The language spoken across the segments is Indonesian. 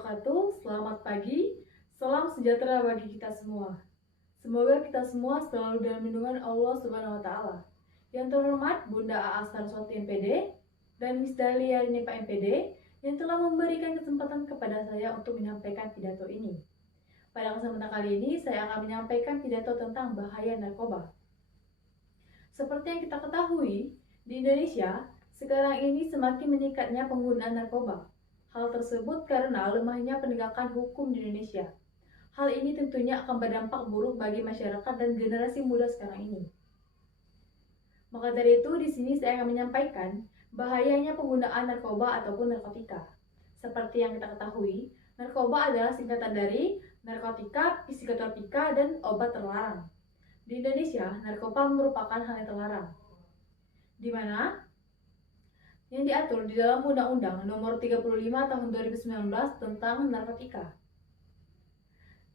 wabarakatuh. Selamat pagi, salam sejahtera bagi kita semua. Semoga kita semua selalu dalam lindungan Allah Subhanahu wa Ta'ala. Yang terhormat Bunda Aa Saraswati MPD dan Miss Dahlia Nipa MPD yang telah memberikan kesempatan kepada saya untuk menyampaikan pidato ini. Pada kesempatan kali ini, saya akan menyampaikan pidato tentang bahaya narkoba. Seperti yang kita ketahui, di Indonesia sekarang ini semakin meningkatnya penggunaan narkoba. Hal tersebut karena lemahnya penegakan hukum di Indonesia. Hal ini tentunya akan berdampak buruk bagi masyarakat dan generasi muda sekarang ini. Maka dari itu, di sini saya akan menyampaikan bahayanya penggunaan narkoba ataupun narkotika. Seperti yang kita ketahui, narkoba adalah singkatan dari narkotika, psikotropika, dan obat terlarang. Di Indonesia, narkoba merupakan hal yang terlarang, di mana yang diatur di dalam Undang-Undang Nomor 35 Tahun 2019 tentang narkotika.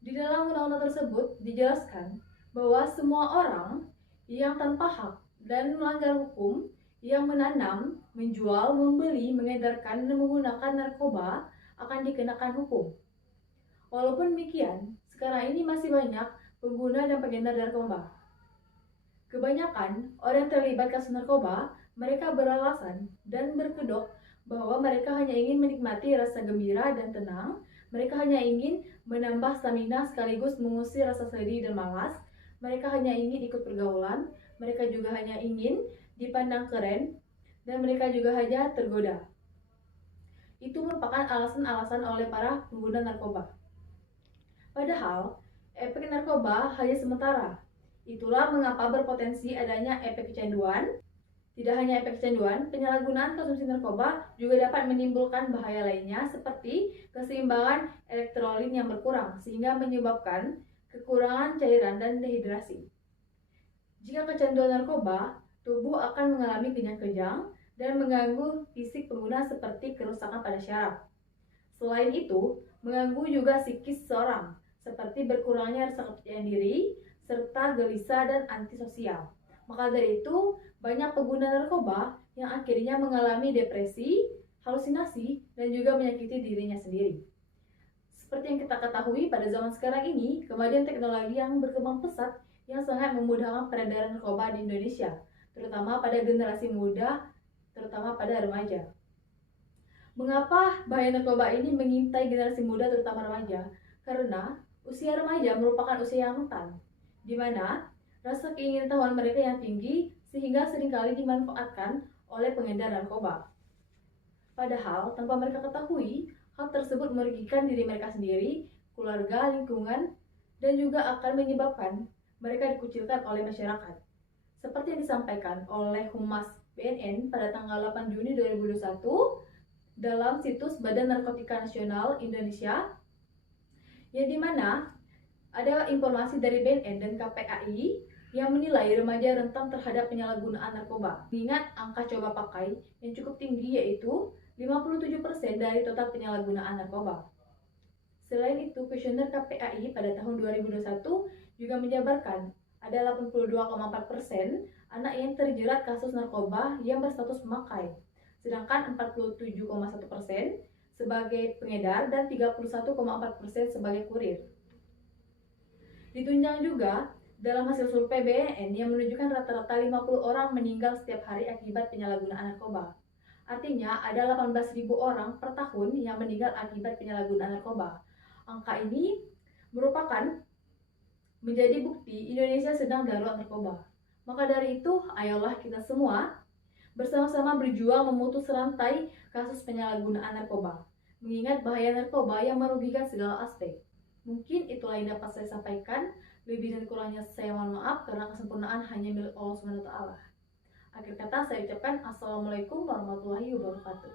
Di dalam undang-undang tersebut dijelaskan bahwa semua orang yang tanpa hak dan melanggar hukum yang menanam, menjual, membeli, mengedarkan, dan menggunakan narkoba akan dikenakan hukum. Walaupun demikian, sekarang ini masih banyak pengguna dan pengedar narkoba. Kebanyakan orang yang terlibat kasus narkoba, mereka beralasan dan berkedok bahwa mereka hanya ingin menikmati rasa gembira dan tenang, mereka hanya ingin menambah stamina sekaligus mengusir rasa sedih dan malas, mereka hanya ingin ikut pergaulan, mereka juga hanya ingin dipandang keren, dan mereka juga hanya tergoda. Itu merupakan alasan-alasan oleh para pengguna narkoba. Padahal, efek narkoba hanya sementara. Itulah mengapa berpotensi adanya efek kecanduan. Tidak hanya efek kecanduan, penyalahgunaan konsumsi narkoba juga dapat menimbulkan bahaya lainnya seperti keseimbangan elektrolit yang berkurang sehingga menyebabkan kekurangan cairan dan dehidrasi. Jika kecanduan narkoba, tubuh akan mengalami kenyang-kenyang dan mengganggu fisik pengguna seperti kerusakan pada syaraf. Selain itu, mengganggu juga psikis seorang seperti berkurangnya rasa kepercayaan diri serta gelisah dan antisosial. Maka dari itu, banyak pengguna narkoba yang akhirnya mengalami depresi, halusinasi, dan juga menyakiti dirinya sendiri. Seperti yang kita ketahui pada zaman sekarang ini, kemajuan teknologi yang berkembang pesat yang sangat memudahkan peredaran narkoba di Indonesia, terutama pada generasi muda, terutama pada remaja. Mengapa bahaya narkoba ini mengintai generasi muda terutama remaja? Karena usia remaja merupakan usia yang rentan, di mana rasa keingin tahuan mereka yang tinggi sehingga seringkali dimanfaatkan oleh pengedar narkoba. Padahal tanpa mereka ketahui, hal tersebut merugikan diri mereka sendiri, keluarga, lingkungan, dan juga akan menyebabkan mereka dikucilkan oleh masyarakat. Seperti yang disampaikan oleh Humas BNN pada tanggal 8 Juni 2021 dalam situs Badan Narkotika Nasional Indonesia, yang dimana ada informasi dari BNN dan KPAI yang menilai remaja rentan terhadap penyalahgunaan narkoba. Mengingat angka coba pakai yang cukup tinggi yaitu 57% dari total penyalahgunaan narkoba. Selain itu, kuesioner KPAI pada tahun 2021 juga menjabarkan ada 82,4% anak yang terjerat kasus narkoba yang berstatus pemakai, sedangkan 47,1% sebagai pengedar dan 31,4% sebagai kurir. Ditunjang juga dalam hasil survei BNN yang menunjukkan rata-rata 50 orang meninggal setiap hari akibat penyalahgunaan narkoba. Artinya ada 18.000 orang per tahun yang meninggal akibat penyalahgunaan narkoba. Angka ini merupakan menjadi bukti Indonesia sedang darurat narkoba. Maka dari itu, ayolah kita semua bersama-sama berjuang memutus rantai kasus penyalahgunaan narkoba. Mengingat bahaya narkoba yang merugikan segala aspek. Mungkin itulah yang dapat saya sampaikan. Lebih dan kurangnya saya mohon maaf karena kesempurnaan hanya milik Allah SWT. Akhir kata saya ucapkan Assalamualaikum warahmatullahi wabarakatuh.